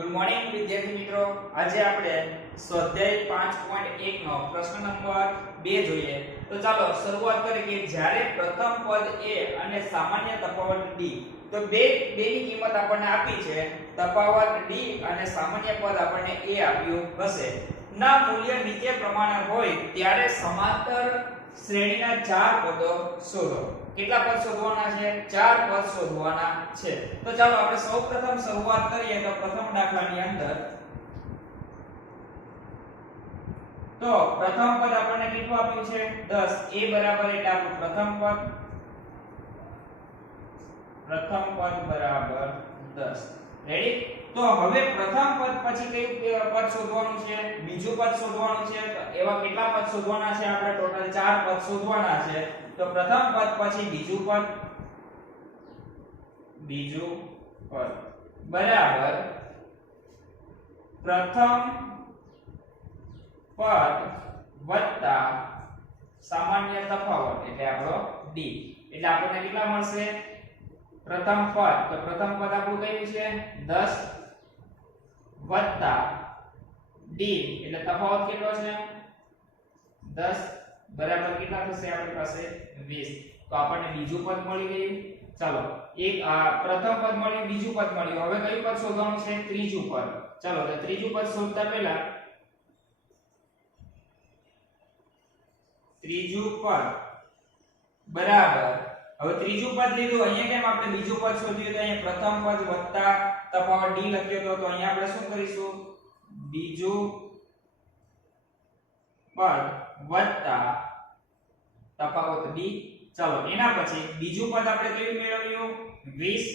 Good morning વિદ્યાર્થી મિત્રો, આજે આપણે સ્વાધ્યાય 5.1 નો પ્રશ્ન નંબર 2 જોઈએ. તો ચાલો શરૂઆત કરીએ કે જ્યારે પ્રથમ પદ a અને સામાન્ય તફાવત d, તો બેની કિંમત આપણને આપી છે. તફાવત d અને સામાન્ય પદ આપણને a આપ્યું હશે. ના મૂલ્ય નીચે પ્રમાણે હોય ત્યારે સમાંતર શ્રેણીના 4 પદો શોધો. કેટલા પદ શોધવાના છે? 4 પદ શોધવાના છે. તો ચાલો આપણે સૌપ્રથમ શરૂઆત કરીએ. તો પ્રથમ દાખલાની અંદર તો પ્રથમ પદ આપણને કેટલું આપ્યું છે? 10. a બરાબર એટલે આપણું પ્રથમ પદ બરાબર 10. રેડી? તો હવે પ્રથમ પદ પછી કયું પદ શોધવાનું છે? બીજું પદ શોધવાનું છે. તો એવા કેટલા પદ શોધવાના છે? આપણે ટોટલ 4 પદ શોધવાના છે. તો પ્રથમ પદ પછી બીજું પદ બરાબર પ્રથમ પદ વત્તા સામાન્ય તફાવત એટલે આપણો d. એટલે આપણને કેટલા મળશે? પ્રથમ પદ. તો પ્રથમ પદ આપણું કયું છે? 10 વત્તા d એટલે તફાવત કેટલો છે? 10 બરાબર કેટલા થશે આપણી પાસે? 20. તો આપણને બીજું પદ મળી ગયું. ચાલો એક પ્રથમ પદ મળ્યું, બીજું પદ મળ્યું. હવે કયું પદ શોધવાનું છે? ત્રીજું પદ. ચાલો તો ત્રીજું પદ શોધતા પહેલા ત્રીજું પદ બરાબર, હવે ત્રીજું પદ લીધું. અહીંયા કેમ આપણે બીજું પદ શોધ્યું? તો અહીંયા પ્રથમ પદ વત્તા તફાવત d લખ્યો તો અહીંયા આપણે શું કરીશું? બીજું પદ વત્તા તફાવત d. ચાલો એના પછી બીજું પદ આપણે કેવું મેળવ્યું? 20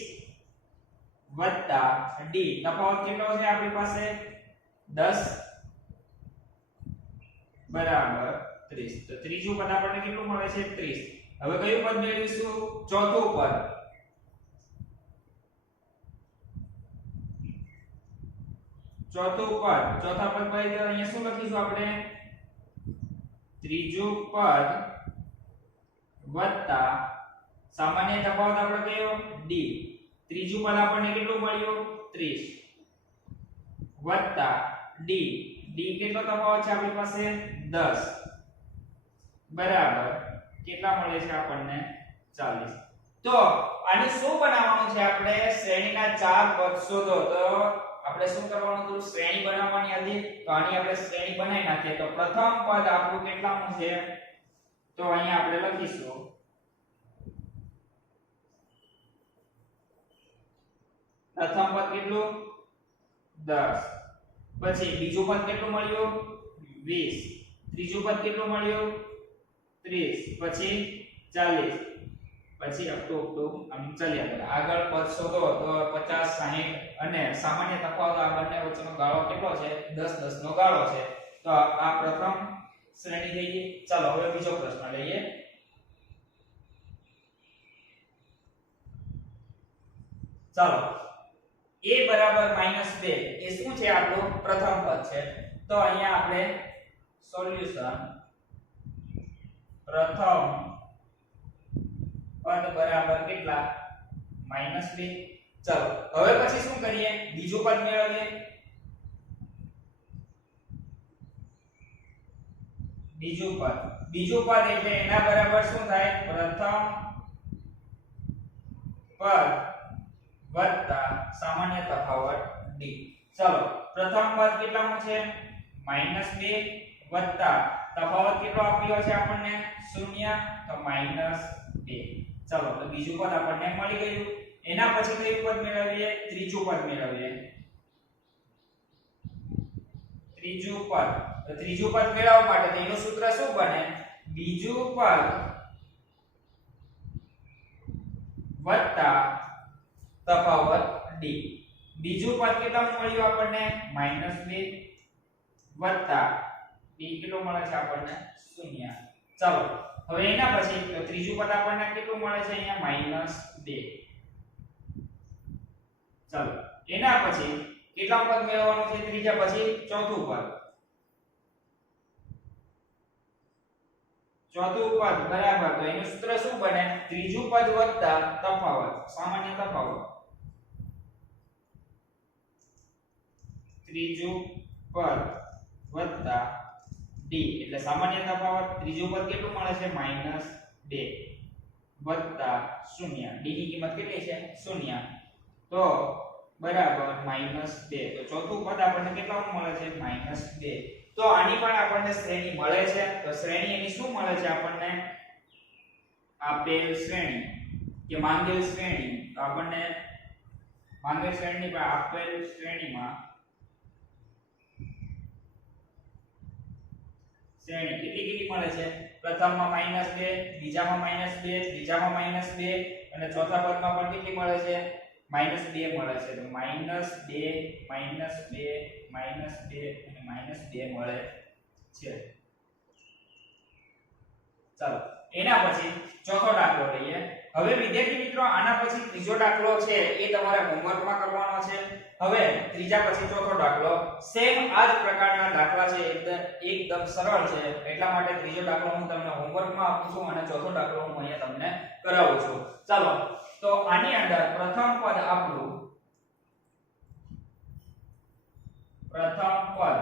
વત્તા d. તફાવત કેટલો છે આપણી પાસે? 10 બરાબર 30. તો ત્રીજું પદ આપણને કેટલું મળે છે? 30. હવે કયું પદ મેળવીશું? ચોથું પદ. ચોથા પદ પછી અહીંયા શું લખીશું આપણે? ત્રીજું પદ વત્તા સામાન્ય તફાવત આપણે કયો? d. ત્રીજું પદ આપણને કેટલું મળ્યું? 30 વત્તા d. d કેટલો તફાવત છે આપણી પાસે? 10 બરાબર કેટલા મળે છે આપણને? 40. તો આને શું બનાવવાનું છે આપણે? શ્રેણીના 4 પદ શોધો. તો આપણે શું કરવાનું હતું? શ્રેણી બનાવવાની હતી. તો આની આપણે શ્રેણી બનાવી નાખીએ. તો પ્રથમ પદ આપણું કેટલાનું છે? તો અહીંયા આપણે લખીશું પ્રથમ પદ કેટલું? 10. પછી બીજું પદ કેટલું મળ્યું? 20. ત્રીજું પદ કેટલું મળ્યું? 30. પછી 40. પછી અપ ટુ આમ ચાલ્યા કરે. આગળ પદ શોધો તો 50 60 અને સામાન્ય તફાવત આ બંને વચ્ચેનો ગાળો કેટલો છે? 10 10 નો ગાળો છે. તો આ પ્રથમ શ્રેણી થઈ ગઈ. ચાલો હવે બીજો પ્રશ્ન લઈએ. ચાલો a બરાબર -2 એ શું છે? આપણું પ્રથમ પદ છે. તો અહીંયા આપણે સોલ્યુશન પ્રથમ પદ બરાબર કેટલા? -2. ચાલો હવે પછી શું કરીએ? બીજું પદ મેળવીએ. બીજું પદ એટલે એના બરાબર શું થાય? પ્રથમ પદ વત્તા સામાન્ય તફાવત d. ચાલો પ્રથમ પદ કેટલાનું છે? -2 વત્તા તફાવત કેટલો આપ્યો છે આપણને? 0. તો -2. ચાલો તો બીજું પદ આપણને મળી ગયું. એના પછી કયું પદ મેળવીએ? ત્રીજું પદ મેળવીએ. ત્રીજું પદ મેળવવા માટે તેનું સૂત્ર શું બને? બીજું પદ વત્તા તફાવત d. બીજું પદ કેટલાનું મળ્યું આપણને? -2 વત્તા d કેટલો મળે છે આપણને? 0. ચાલો હવે એના પછી તો ત્રીજું પદ આપણને કેટલું મળે છે? અહીંયા -2. ચાલો એના પછી કેટલા પદ મેળવવાનું છે? ત્રીજા પછી ચોથું પદ બરાબર. તો એનું સૂત્ર શું બને? ત્રીજું પદ વત્તા તફાવત સામાન્ય તફાવત ત્રીજું પદ વત્તા ડી એટલે સામાન્ય તફાવત ત્રીજું પદ કેટલું મળે છે -2 વત્તા 0 ડી ની કિંમત કેટલી છે 0 તો બરાબર -2 તો ચોથું પદ આપણને કેટલાનું મળે છે -2 તો આની પણ આપણને શ્રેણી મળે છે તો શ્રેણી એની શું મળે છે આપણને આપેલ શ્રેણી કે માંગેલ શ્રેણી તો આપણને માંગેલ શ્રેણીની પર આપેલ શ્રેણીમાં શ્રેણી કેટલી મળે છે પ્રથમમાં -2 બીજામાં -2 ત્રીજામાં -2 અને ચોથા પદમાં પણ કેટલી મળે છે -2 મળે છે તો -2 -2 -2 અને -2 મળે છે ચાલો એના પછી ચોથો દાખલો લઈએ હવે વિદ્યાર્થી મિત્રો આના પછી ત્રીજો દાખલો છે એ તમારે હોમવર્કમાં કરવાનો છે હવે ત્રીજા પછી ચોથો દાખલો સેમ આ જ પ્રકારના દાખલા છે એકદમ સરળ છે એટલા માટે ત્રીજો દાખલો હું તમને હોમવર્કમાં આપું છું અને ચોથો દાખલો હું અહીંયા તમને કરાવું છું ચાલો તો આની અંદર પ્રથમ પદ આપણું પ્રથમ પદ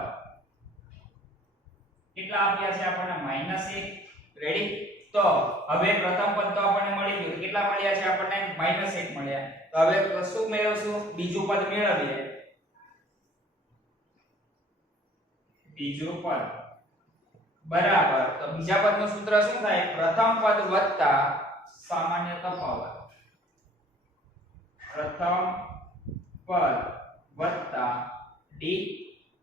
કેટલા આપ્યા છે આપણને -1 રેડી તો હવે પ્રથમ પદ તો આપણને મળી ગયું કેટલા મળ્યા છે આપણને -1 મળ્યા તો હવે શું મેળવશું બીજું પદ મેળવીએ બીજું પદ બરાબર તો બીજા પદનું સૂત્ર શું થાય પ્રથમ પદ વત્તા સામાન્ય તફાવત પ્રથમ પદ વત્તા ડી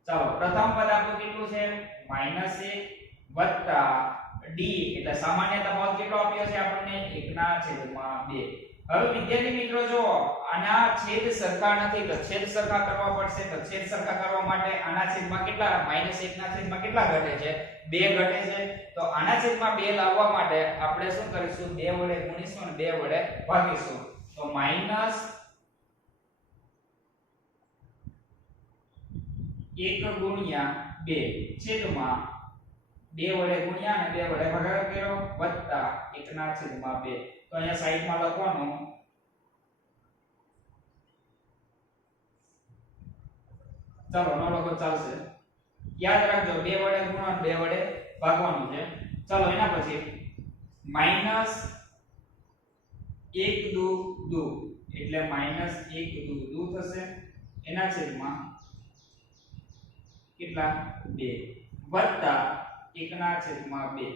ચાલો પ્રથમ પદ આપણું કેટલું છે -1 વત્તા ડી એટલે સામાન્ય તફાવત કેટલો આપ્યો છે આપણને 1/2 હવે વિદ્યાર્થી મિત્રો જો આના છેદ સરખા નથી તો છેદ સરખા કરવા પડશે તો છેદ સરખા કરવા માટે આના છેદમાં કેટલા -1 ના છેદમાં કેટલા ઘટે છે 2 ઘટે છે તો આના છેદમાં 2 લાવવા માટે આપણે શું કરીશું 2 વડે ગુણીશું અને 2 વડે ભાગીશું તો -1 ગુણ્યા 2 છેદમાં 2 વડે ગુણ્યા અને 2 વડે ભાગાકાર કર્યો વત્તા 1/2 તો અહીંયા સાઈડમાં લખવાનું ચાલો નો લખો ચાલશે યાદ રાખજો 2 વડે ગુણવાનું 2 વડે ભાગવાનું છે ચાલો એના પછી -1 દુ દુ એટલે -1 દુ દુ થશે એના છેદમાં કેટલા 2 વત્તા 1/2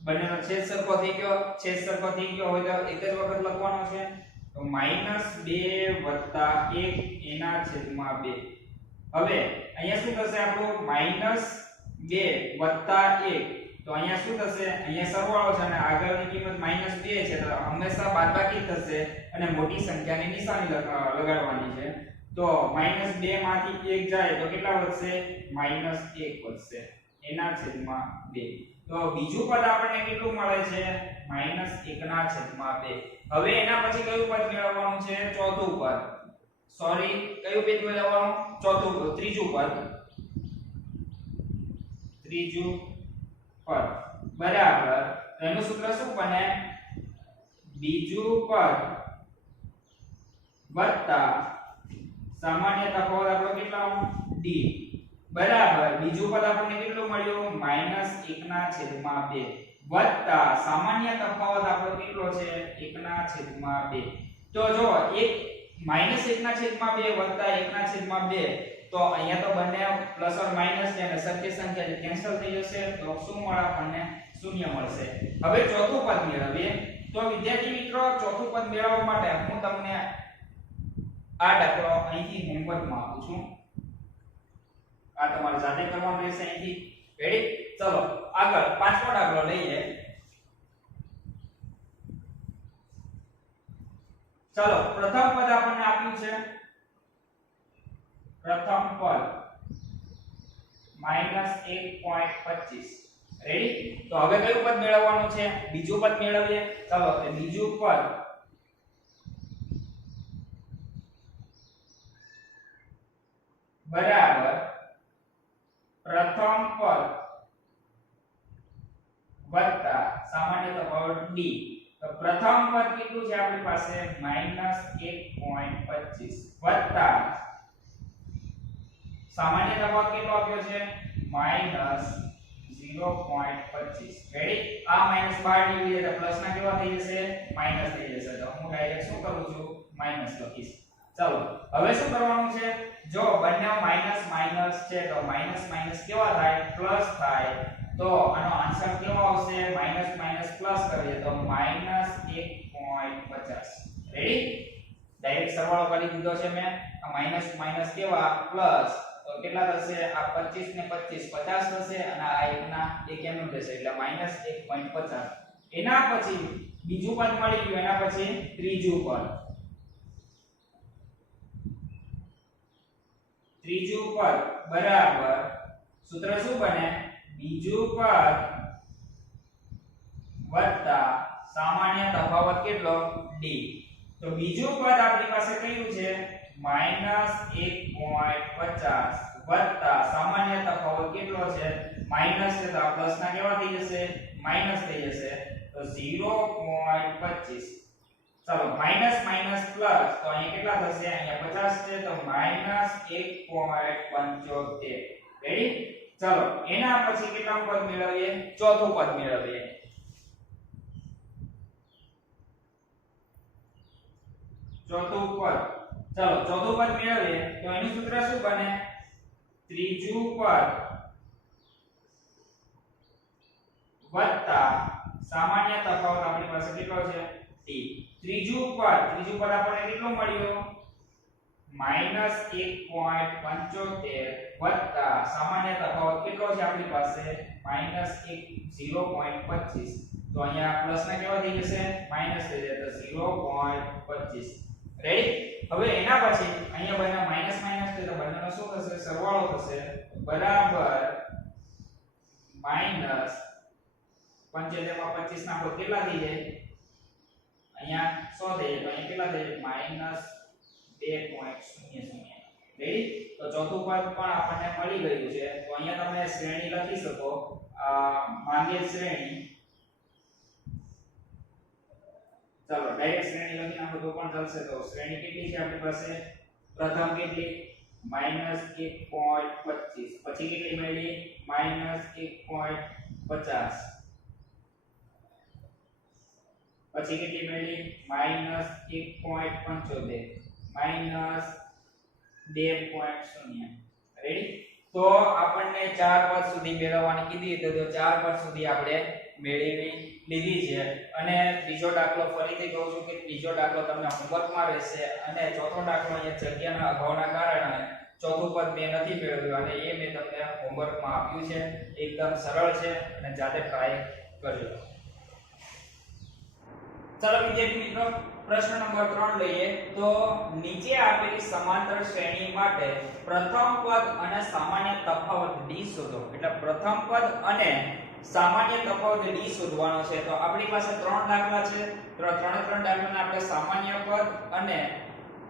બંનેનો છેદ સરખો થઈ ગયો હવે તો એક જ વખત લખવાનો છે તો -2 વત્તા 1 એના છેદમાં 2 હવે અહીંયા શું થશે આપણું -2 વત્તા 1 તો અહીંયા શું થશે અહીંયા સરવાળો છે અને આગળની કિંમત -2 છે તો હંમેશા બાદબાકી થશે અને મોટી સંખ્યાની નિશાની લગાડવાની છે તો -2 માંથી 1 જાય તો કેટલા વધશે -1 વધશે એના છેદમાં 2 તો બીજું પદ આપણને કેટલું મળે છે -1/2 હવે એના પછી કયું પદ મેળવવાનું છે ચોથું પદ સોરી કયું પદ મેળવવાનું ત્રીજું પદ બરાબર એનું સૂત્ર શું બને બીજું પદ વત્તા સામાન્ય તફાવત આપણો કેટલા d બરાબર બીજું પદ આપણને કેટલું મળ્યું -1/2 વત્તા સામાન્ય તફાવત આપણો કેટલો છે 1/2 તો જો એક -1/2 વત્તા 1/2 તો અહીંયા તો બંને પ્લસ ઓર માઈનસ છે અને સરખી સંખ્યા છે કેન્સલ થઈ જશે તો શું મળે આપણને 0 મળશે હવે ચોથું પદ મેળવીએ તો વિદ્યાર્થી મિત્રો ચોથું પદ મેળવવા માટે હું તમને આ દાખલો અહીંથી હોમવર્કમાં આપું છું આ તમારે જાતે કરવાનું રહેશે અહીંથી રેડી ચલો આગળ પાંચમો દાખલો લઈએ ચલો પ્રથમ પદ આપણને આપ્યું છે પ્રથમ પદ -1.25 રેડી તો હવે કયું પદ મેળવવાનું છે બીજું પદ મેળવીએ ચલો તો બીજું પદ બરાબર પ્રથમ પદ વત્તા સામાન્ય તફાવત d તો પ્રથમ પદ કેટલું છે આપણી પાસે -1.25 વત્તા સામાન્ય તફાવત કેટલો આપ્યો છે -0.25 રેડી આ માઈનસ 12 ની લીધે પ્લસ ના કેવા થઈ જશે માઈનસ થઈ જશે તો હું ડાયરેક્ટ શું કરું છું માઈનસ લખીશ ચાલો હવે શું કરવાનું છે જો બંને માઈનસ માઈનસ છે તો માઈનસ માઈનસ કેવા થાય પ્લસ થાય તો આનો આન્સર કેવો આવશે માઈનસ માઈનસ પ્લસ કરીએ તો -1.50 રેડી ડાયરેક્ટ સરવાળો કરી દીધો છે મેં આ માઈનસ માઈનસ કેવા પ્લસ તો કેટલા થશે આ 25 ને 25 50 થશે અને આ એક ના એક એનું થશે એટલે -1.50 એના પછી બીજું પદ મળી ગયું એના પછી ત્રીજું પદ બરાબર સૂત્ર શું બને બીજું પદ વત્તા સામાન્ય તફાવત કેટલો d તો બીજું પદ આપણી પાસે કયું છે -1.50 વત્તા સામાન્ય તફાવત કેટલો છે માઈનસ છે તો આ પ્લસ ના કેવા થઈ જશે માઈનસ થઈ જશે તો 0.25 ચાલો માઈનસ માઈનસ પ્લસ તો અહીંયા કેટલા થશે અહીંયા 50 છે તો -1.75 રેડી ચાલો એના પછી કેટલા પદ મેળવીએ ચોથું પદ મેળવીએ ચોથું પદ ચાલો ચોથું પદ મેળવીએ તો એનું સૂત્ર શું બને ત્રીજું પદ વત્તા સામાન્ય તફાવત આપણી પાસે કેટલો છે t ત્રીજું પદ આપણને કેટલો મળ્યો -1.75 વત્તા સામાન્ય તફાવત કેટલો છે આપણી પાસે -0.25 તો અહીંયા પ્લસ ના કેવા થઈ જશે માઈનસ થઈ જશે તો 0.25 રેડી હવે એના પછી અહીંયા બંને માઈનસ માઈનસ છે તો બંનેનો શું થશે સરવાળો થશે બરાબર માઈનસ 75 માં 25 નાખો કેટલા થઈ જાય અહીંયા 100 થઈ જાય તો અહીંયા કેટલા થઈ જાય -2.00 રેડી તો ચોથું પદ પણ આપણને મળી ગયું છે તો અહીંયા તમે શ્રેણી લખી શકો માંગેલ શ્રેણી ચાલો ડાયરેક્ટ શ્રેણી લખી નાખો તો પણ ચાલશે તો શ્રેણી કેટલી છે આપણી પાસે પ્રથમ કેટલી -1.25 પછી કેટલી મળી -1.50 પછી કેટલી મળી -1.75 -2.0 રેડી તો આપણને ચાર પદ સુધી મેળવવાની કીધી તો ચાર પદ સુધી આપણે મેળવી લીધી છે અને ત્રીજો દાખલો ફરીથી કહું છું કે ત્રીજો દાખલો તમને હોમવર્કમાં રહેશે અને ચોથો દાખલો અહીંયા જગ્યાના અભાવના કારણે ચોથું પદ મેં નથી મેળવ્યું અને એ મેં તમને હોમવર્કમાં આપ્યું છે એકદમ સરળ છે અને જાતે ટ્રાય કરજો ચાલો વિદ્યાર્થી મિત્રો પ્રશ્ન નંબર 3 લઈએ તો નીચે આપેલી સમાંતર શ્રેણી માટે પ્રથમ પદ અને સામાન્ય તફાવત d શોધો એટલે પ્રથમ પદ અને સામાન્ય તફાવત d શોધવાનો છે તો આપણી પાસે ત્રણ દાખલા છે ત્રણ દાખલાને આપણે સામાન્ય પદ અને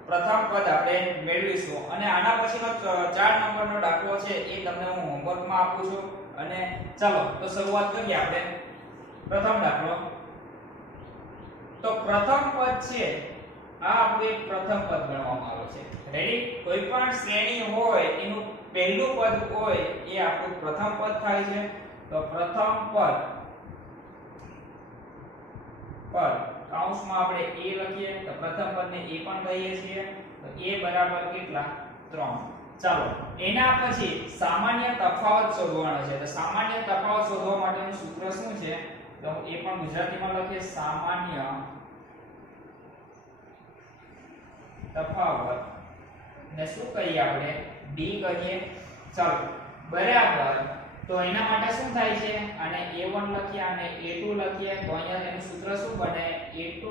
પ્રથમ પદ આપણે મેળવીશું અને આના પછીનો 4 નંબરનો દાખલો છે એ તમને હું હોમવર્કમાં આપું છું અને ચાલો તો શરૂઆત કરીએ આપણે પ્રથમ દાખલો તો પ્રથમ પદ છે આ આપણું એક પ્રથમ પદ ગણવામાં આવે છે રેડી કોઈ પણ શ્રેણી હોય એનું પહેલું પદ હોય એ આપણું પ્રથમ પદ થાય છે તો પ્રથમ પદ કૌંસમાં આપણે a લખીએ તો પ્રથમ પદને a પણ કહીએ છીએ તો a બરાબર કેટલા 3 ચાલો એના પછી સામાન્ય તફાવત શોધવાનો છે તો સામાન્ય તફાવત શોધવા માટેનું સૂત્ર શું છે તો એ પણ ગુજરાતીમાં લખીએ સામાન્ય તફાવત ને શું કહીએ આપણે d કહીએ ચાલો બરાબર તો એના માટે શું થાય છે અને a1 લખીએ અને a2 લખીએ તો અહીંયા તેનું સૂત્ર શું બને a2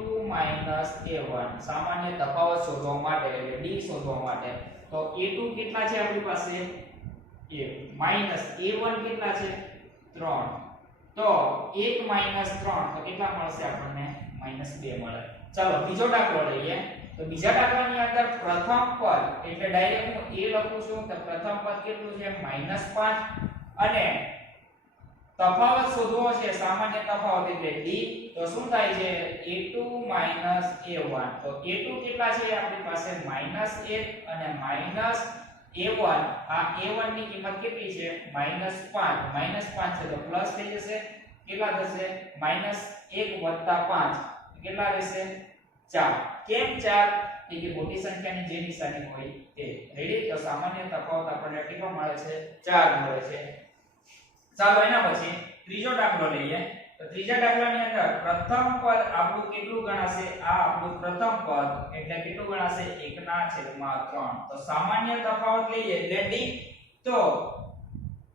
a1 સામાન્ય તફાવત શોધવા માટે એટલે d શોધવા માટે તો a2 કેટલા છે આપણી પાસે a a1 કેટલા છે 3 તો 1 3 તો કેટલા મળશે આપણને -2 મળે ચાલો બીજો દાખલો લઈએ તો બીજા દાખલાની અંદર પ્રથમ પદ એટલે ડાયરેક્ટ હું a લખું છું તો પ્રથમ પદ કેટલું છે -5 અને તફાવત શોધવો છે સામાન્ય તફાવત એટલે d તો શું થાય છે a2 a1 તો a2 કેટલા છે આપણી પાસે -1 અને a1 આ a1 ની કિંમત કેટલી છે -5 છે તો પ્લસ થઈ જશે કેટલા થશે -1 + 5 કેટલા રહેશે 4 કેમ 4 કે મોટી સંખ્યાની જે નિશાની હોય તે રેડી તો સામાન્ય તફાવત આપણને કેટલો મળે છે 4 મળે છે ચાલો એના પછી ત્રીજો દાખલો લઈએ તો ત્રીજા દાખલાની અંદર પ્રથમ પદ આપણું કેટલું ગણાશે આ આપણું પ્રથમ પદ એટલે કેટલું ગણાશે 1/3 તો સામાન્ય તફાવત લઈએ એટલે d તો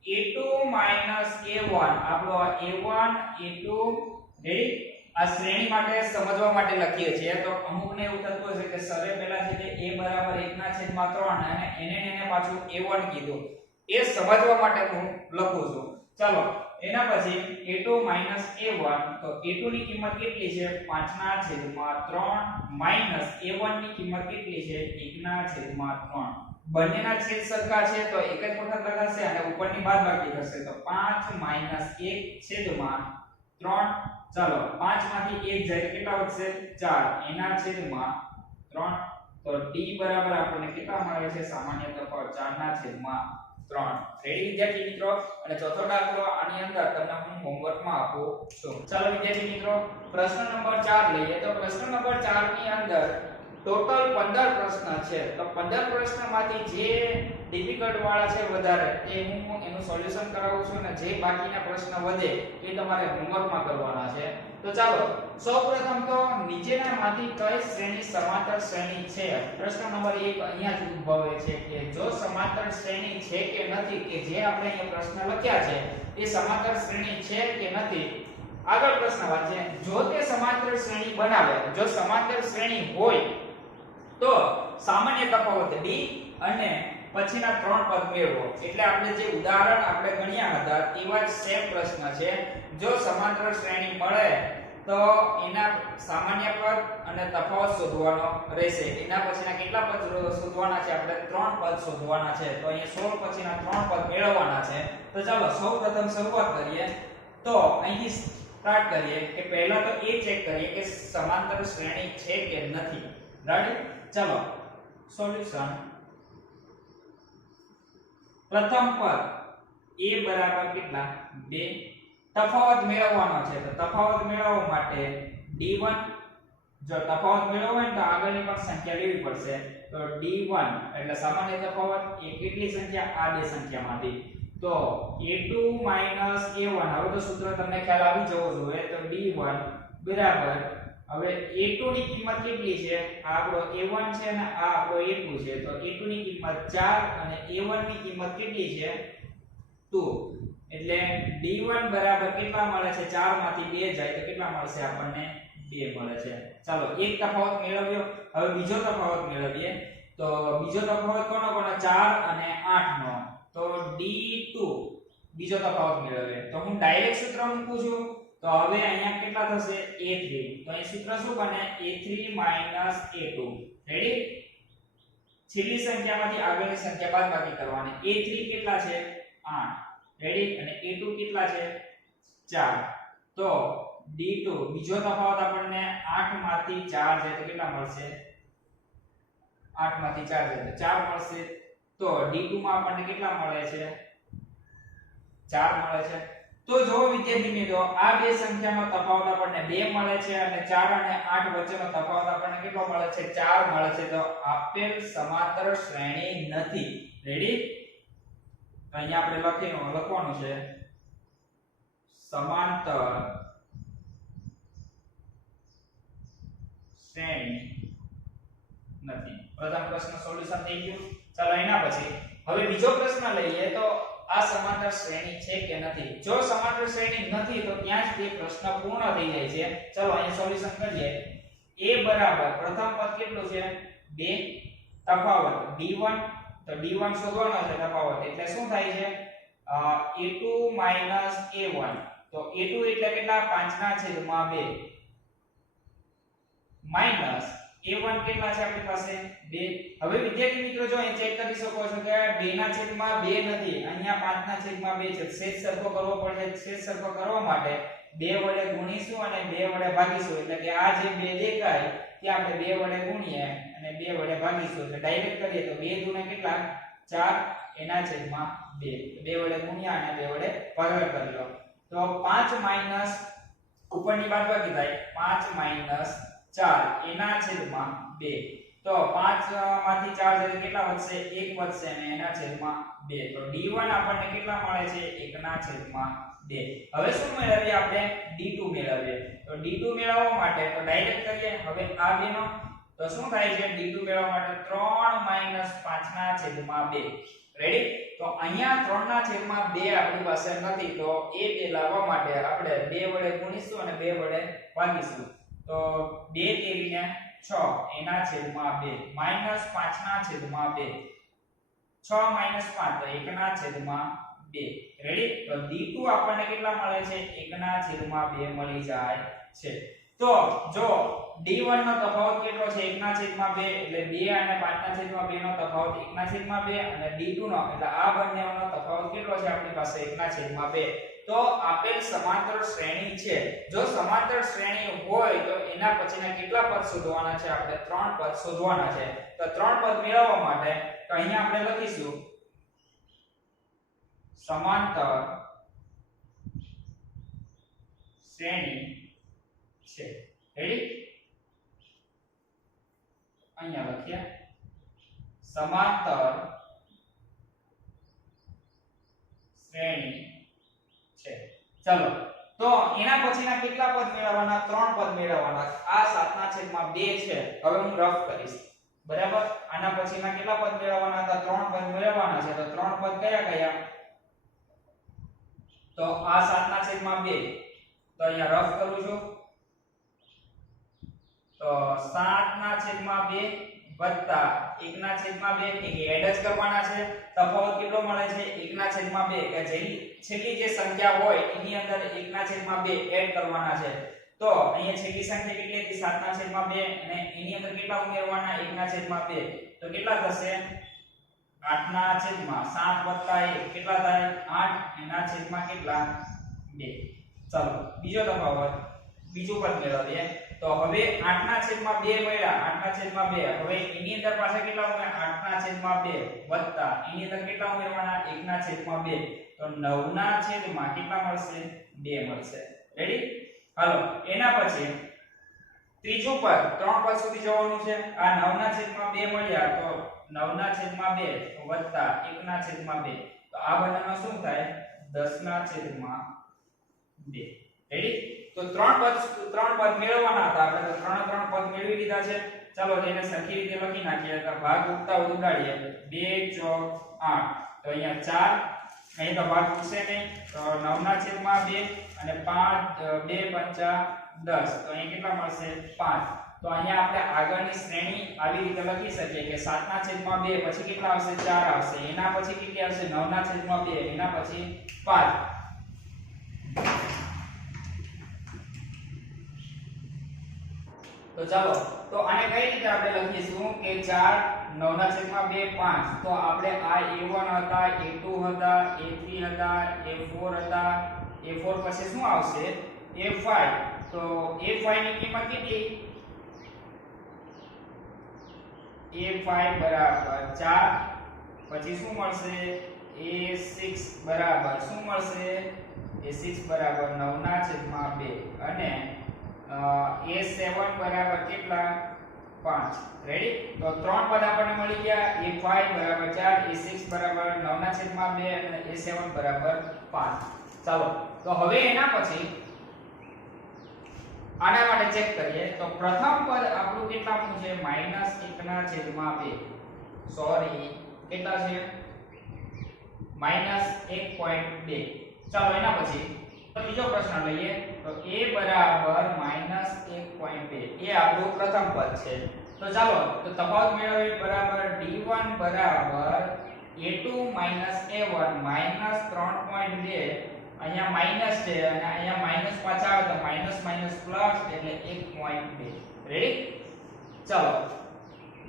a2 a1 આપણો a1 a2 રેડી આ શ્રેણી માટે સમજવા માટે લખીએ છીએ તો અમુકને એવું થતું હશે કે સરે પહેલા છે કે a = 1/3 અને એને પાછું a1 કીધું એ સમજવા માટે હું લખું છું ચાલો એના પછી a2 a1 તો a2 ની કિંમત કેટલી છે 5/3 a1 ની કિંમત કેટલી છે 1/3 બંનેના છેદ સરખા છે તો એક જ વખત લગાશે અને ઉપરની બાદબાકી થશે તો 5 - 1/3 ચાલો 5 માંથી 1 જાય તો કેટલા વધશે 4 એના છેદમાં 3 તો d બરાબર આપણને કેટલા મળે છે સામાન્ય તફાવત 4/3 રેડી વિદ્યાર્થી મિત્રો અને ચોથો દાખલો આની અંદર તમને હું હોમવર્કમાં આપું છું ચાલો વિદ્યાર્થી મિત્રો પ્રશ્ન નંબર 4 લઈએ તો પ્રશ્ન નંબર 4 ની અંદર ટોટલ 15 પ્રશ્ન છે તો 15 પ્રશ્નમાંથી જે ડિફિકલ્ટ વાળા છે વધારે એ હું એનું સોલ્યુશન કરાવું છું અને જે બાકીના પ્રશ્ન વધે એ તમારે હોમવર્કમાં કરવાના છે તો ચાલો સૌપ્રથમ તો નીચેનામાંથી કઈ શ્રેણી સમાંતર શ્રેણી છે પ્રશ્ન નંબર 1 અહીંયા જ ઉદ્ભવે છે કે જો સમાંતર શ્રેણી છે કે નથી કે જે આપણે અહીંયા પ્રશ્ન લખ્યા છે એ સમાંતર શ્રેણી છે કે નથી આગળ પ્રશ્ન વાંચીએ જો તે સમાંતર શ્રેણી બનાવે જો સમાંતર શ્રેણી હોય તો સામાન્ય તફાવત d અને પછીના 3 પદ મેળવો એટલે આપણે જે ઉદાહરણ આપણે ગણ્યા હતા એવા જ સેમ પ્રશ્ન છે જો સમાંતર શ્રેણી મળે તો એના સામાન્ય પદ અને તફાવત શોધવાનો રહેશે એના પછીના કેટલા પદ શોધવાના છે આપણે 3 પદ શોધવાના છે તો અહીંયા 16 પછીના 3 પદ મેળવવાના છે તો ચાલો સૌપ્રથમ શરૂઆત કરીએ તો અહીંથી સ્ટાર્ટ કરીએ કે પહેલા તો એ ચેક કરીએ કે સમાંતર શ્રેણી છે કે નથી રાઈટ ચાલો સોલ્યુશન પ્રથમ પદ a બરાબર કેટલા 2 તફાવત મેળવવાનો છે તો તફાવત મેળવવા માટે d1 જો તફાવત મેળવવો હોય તો આગળની પણ સંખ્યા લેવી પડશે તો d1 એટલે સામાન્ય તફાવત એ કેટલી સંખ્યા આ બે સંખ્યામાંથી તો a2 a1 હવે તો સૂત્ર તમને ખ્યાલ આવી જવો જોઈએ તો d1 બરાબર હવે a2 ની કિંમત કેટલી છે આ આપણો a1 છે અને આ આપણો a2 છે તો a2 ની કિંમત 4 અને a1 ની કિંમત કેટલી છે 2 એટલે d1 બરાબર કેટલા મળે છે 4 માંથી 2 જાય તો કેટલા મળશે આપણને 2 મળે છે ચાલો એક તફાવત મેળવ્યો હવે બીજો તફાવત મેળવીએ તો બીજો તફાવત કોનો 4 અને 8 નો તો d2 બીજો તફાવત મેળવીએ તો હું ડાયરેક્ટ સૂત્ર મૂકું છું તો હવે અહીંયા કેટલા થશે a3 તો અહીં સૂત્ર શું બને a3 a2 રેડી છેલ્લી સંખ્યામાંથી આગળની સંખ્યા બાદબાકી કરવાની a3 કેટલા છે 8 રેડી અને a2 કેટલા છે 4 તો d2 બીજો તફાવત આપણને 8 માંથી 4 જાય તો કેટલા મળશે 8 માંથી 4 જાય તો 4 મળશે તો d2 માં આપણને કેટલા મળે છે 4 મળે છે તો જો વિદ્યાર્થી મિત્રો આ બે સંખ્યાનો તફાવત આપણને 2 મળે છે અને 4 અને 8 વચ્ચેનો તફાવત આપણને કેટલો મળે છે 4 મળે છે તો આપેલ સમાંતર શ્રેણી નથી રેડી અહીંયા આપણે લખવાનું છે સમાંતર શ્રેણી નથી પ્રથમ પ્રશ્ન સોલ્યુશન થઈ ગયું ચાલો એના પછી હવે બીજો પ્રશ્ન લઈએ તો આ સમાંતર શ્રેણી છે કે નથી જો સમાંતર શ્રેણી નથી તો ત્યાં જ તે પ્રશ્ન પૂર્ણ થઈ જાય છે ચલો અહીંયા સોલ્યુશન કરીએ a બરાબર પ્રથમ પદ કેટલું છે 2 તફાવત d1 તો d1 શોધવાનો છે તફાવત એટલે શું થાય છે a2 a1 તો a2 એટલે કેટલા 5/2 માઈનસ a1 કેટલા છે આપણી પાસે 2 હવે વિદ્યાર્થી મિત્રો જો અહીં ચેક કરી શકો છો કે 2/2 નથી અહીંયા 5/2 છે છેદ સરખો કરવો પડે છેદ સરખો કરવા માટે 2 વડે ગુણીશું અને 2 વડે ભાગીશું એટલે કે આ જે 2 દેખાય તે આપણે 2 વડે ગુણીએ અને 2 વડે ભાગીશું એટલે ડાયરેક્ટ કરીએ તો 2 દુને કેટલા 4 એના છેદમાં 2 2 વડે ગુણ્યા અને 2 વડે ભાગાકાર કરી લો તો 5 માઈનસ ઉપરની બાદબાકી થાય 5 માઈનસ 4 એના છેદમાં 2 તો 5 માંથી 4 જાય કેટલા વધશે 1 વધશે અને એના છેદમાં 2 તો d1 આપણને કેટલા મળે છે 1 ના છેદમાં 2 હવે શું મેળવીએ આપણે d2 મેળવીએ તો d2 મેળવવા માટે તો ડાયરેક્ટ કરીએ હવે આ બેનો તો શું થાય છે d2 મેળવવા માટે 3 5 ના છેદમાં 2 રેડી તો અહીંયા 3 ના છેદમાં 2 આપણી પાસે નથી તો એ 2 લાવવા માટે આપણે 2 વડે ગુણીશું અને 2 વડે ભાગીશું તો 2 તેરીને 6 એના છેદમાં 2 5 ના છેદમાં 2 6 5 તો 1 ના છેદમાં 2 રેડી તો d2 આપણને કેટલા મળે છે 1 ના છેદમાં 2 મળી જાય છે તો જો d1 નો તફાવત કેટલો છે 1 ના છેદમાં 2 એટલે 2 અને 5 ના છેદમાં 2 નો તફાવત 1 ના છેદમાં 2 અને d2 નો એટલે આ બંનેનો તફાવત કેટલો છે આપણી પાસે 1 ના છેદમાં 2 તો આપેલ સમાંતર શ્રેણી છે જો સમાંતર શ્રેણી હોય તો એના પછીના કેટલા પદ શોધવાના છે આપણે 3 પદ શોધવાના છે તો 3 પદ મેળવવા માટે તો અહીંયા આપણે લખીશું સમાંતર શ્રેણી છે રેડી અહીંયા લખીએ સમાંતર શ્રેણી છે ચલો તો એના પછીના કેટલા પદ મેળવવાના 3 પદ મેળવવાના આ 7 ના છેદમાં 2 છે હવે હું રફ કરીશ બરાબર આના પછીના કેટલા પદ મેળવવાના હતા 3 પદ મેળવવાના છે તો 3 પદ કયા કયા તો આ 7 ના છેદમાં 2 તો અહીંયા રફ કરું છું તો 7 ના છેદમાં 2 વત્તા 1 ના છેદમાં 2 કે એડ જ કરવાના છે તફાવત કેટલો મળે છે 1 ના છેદમાં 2 કે જેની છેલ્લી જે સંખ્યા હોય એની અંદર 1 ના છેદમાં 2 એડ કરવાના છે તો અહીંયા છેલ્લી સંખ્યા કેટલી હતી 7 ના છેદમાં 2 અને એની અંદર કેટલા ઉમેરવાના 1 ના છેદમાં 2 તો કેટલા થશે 8 ના છેદમાં 7 વત્તા 1 કેટલા થાય 8 એના છેદમાં કેટલા 2 ચાલો બીજો તફાવત બીજું પદ મેળવીએ તો હવે 8 ના છેદમાં 2 મળ્યા 8 ના છેદમાં 2 હવે એની અંદર પાછા કેટલા ઉમેરવાના 8 ના છેદમાં 2 વત્તા એની અંદર કેટલા ઉમેરવાના 1 ના છેદમાં 2 તો 9 ના છેદમાં કેટલા મળશે 2 મળશે રેડી હાલો એના પછી ત્રીજું પદ 3 પદ સુધી જવાનું છે આ 9 ના છેદમાં 2 મળ્યા તો 9 ના છેદમાં 2 વત્તા 1 ના છેદમાં 2 તો આ બંનેનો શું થાય 10 ના છેદમાં 2 રેડી તો 3 પદ મેળવવાના હતા આપણે તો 3 પદ મેળવી લીધા છે ચાલો તેને સરખી રીતે લખી નાખીએ તો ભાગ ઉડતા ઉડાડીએ 2 4 8 તો અહીંયા 4 અહીં તો ભાગ પૂછે નહીં તો 9 ના છેદમાં 2 અને 5 2 5 10 તો અહીં કેટલા મળશે 5 તો અહીંયા આપણે આગળની શ્રેણી આવી રીતે લખી શકીએ કે 7 ના છેદમાં 2 પછી કેટલા આવશે 4 આવશે એના પછી કેટલી આવશે 9 ના છેદમાં 2 એના પછી 5 તો ચાલો તો આને કઈ રીતે આપણે લખીશું કે 4 9 ના છેદમાં 2 5 તો આપણે આ a1 હતા a2 હતા a3 હતા a4 હતા a4 પછી શું આવશે a5 તો a5 ની કિંમત કેટલી a5 બરાબર 4 પછી શું મળશે a6 બરાબર શું મળશે a6 બરાબર 9 ના છેદમાં 2 અને a7 બરાબર કેટલા 5 રેડી તો 3 પદ આપણને મળી ગયા a5 બરાબર 4 a6 બરાબર 9 ના છેદમાં 2 અને a7 બરાબર 5 ચાલો તો હવે એના પછી આના માટે ચેક કરીએ તો પ્રથમ પદ આપણું કેટલાનું છે -1 ના છેદમાં 2 સોરી કેટલા છે -1.2 ચાલો એના પછી બીજો પ્રશ્ન લઈએ તો a બરાબર -1.2 એ આપણું પ્રથમ પદ છે તો ચાલો તો તફાવત મેળવીએ બરાબર d1 બરાબર a2 a1 -3.2 અહીંયા માઈનસ છે અને અહીંયા માઈનસ પાછા આવે તો માઈનસ માઈનસ પ્લસ એટલે 1.2 રેડી ચાલો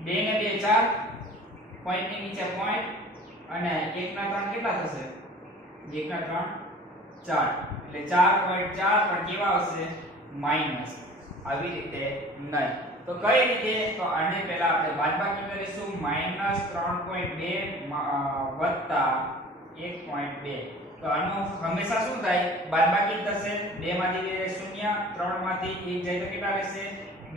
2 ને 2 4 પોઈન્ટ ની નીચે પોઈન્ટ અને 1 ના 3 કેટલા થશે 1 ના 3 4 એટલે 4.4 પણ કેવા આવશે માઈનસ આવી રીતે નહીં તો કઈ રીતે? તો આને પહેલા આપણે બાદબાકી કરીશું -3.2 વત્તા 1.2. તો આનું હંમેશા શું થાય? બાદબાકી થશે. 2 માંથી 2 શૂન્ય, 3 માંથી 1 જાય તો કેટલા રહેશે?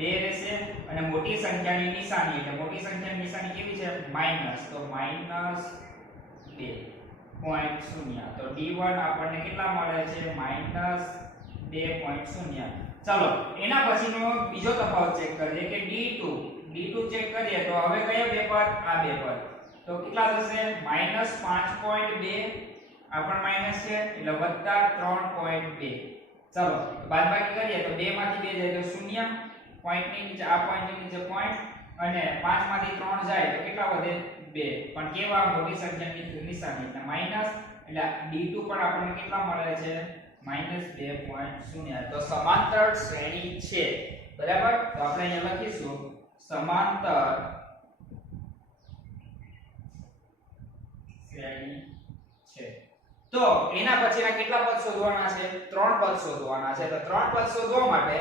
2 રહેશે. અને મોટી સંખ્યાની નિશાની એટલે મોટી સંખ્યાની નિશાની કેવી છે? માઈનસ. તો -2.0. તો d1 આપણને કેટલા મળે છે? -2.0. ચાલો એના પછીનો બીજો તફાવત ચેક કરીએ કે d2 ચેક કરીએ તો હવે કયા બે પદ? આ બે પદ. તો કેટલા થશે? -5.2 આ પણ માઈનસ છે એટલે વત્તા 3.2. ચાલો બાદબાકી કરીએ તો 2 માંથી 2 જાય તો 0, પોઈન્ટની નીચે આ પોઈન્ટની નીચે પોઈન્ટ અને 5 માંથી 3 જાય તો કેટલા વધે? 2. પણ કેવા? મોટી સંખ્યાની નિશાની એટલે માઈનસ એટલે d2 પણ આપણને કેટલા મળે છે? -2.0. તો સમાંતર શ્રેણી છે. બરાબર? તો આપણે અહીંયા લખીશું સમાંતર શ્રેણી છે. તો એના પછીના કેટલા પદ શોધવાના છે? 3 પદ શોધવાના છે. તો 3 પદ શોધવા માટે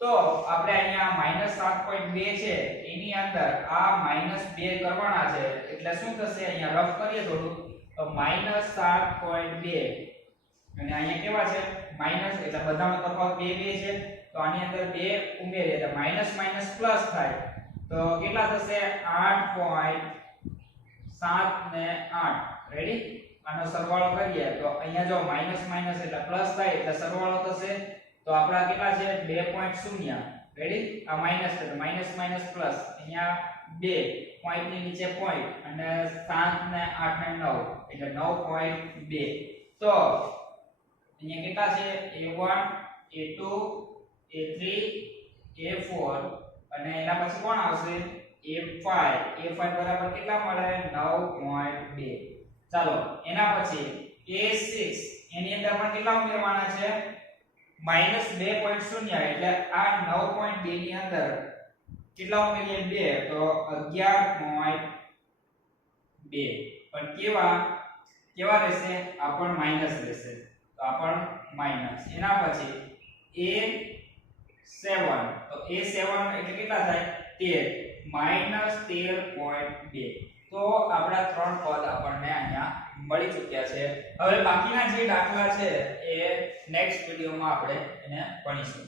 તો આપણે અહીંયા -7.2 છે એની અંદર આ -2 કરવાના છે એટલે શું થશે? અહીંયા રફ કરીએ થોડું તો -7.2 અને અહીંયા કેવા છે? માઈનસ એટલે બધાનો તફાવત 2 છે. તો આની અંદર 2 ઉમેરીએ એટલે માઈનસ માઈનસ પ્લસ થાય તો કેટલા થશે? 8.7 ને 8. રેડી? આનો સરવાળો કરીએ તો અહીંયા જો માઈનસ માઈનસ એટલે પ્લસ થાય એટલે સરવાળો થશે. તો આપડા કેટલા છે? 2.0. રેડી? આ માઈનસ છે તો માઈનસ માઈનસ પ્લસ. અહીંયા 2 પોઈન્ટની નીચે પોઈન્ટ અને 7 ને 8 ને 9 એટલે 9.2. તો અહીંયા કેટલા છે? a1 a2 a3 a4 અને એના પછી કોણ આવશે? a5 બરાબર કેટલા મળે? 9.2. ચાલો એના પછી a6 એની અંદર પણ કેટલા ઉમેરવાના છે? -2.0 એટલે આ 9.2 ની અંદર કેટલા ઉમેરીએ? 2 તો 11.2. પણ કેવા રહેશે? આ પણ માઈનસ રહેશે તો આ પણ માઈનસ. એના પછી a7 તો a7 એટલે કેટલા થાય? 13 -13.2. તો આપણા 3 પદ આપણને અહીંયા મળી ચૂક્યા છે. હવે બાકીના જે દાખલા છે એ નેક્સ્ટ વિડિયોમાં આપણે એને ભણીશું.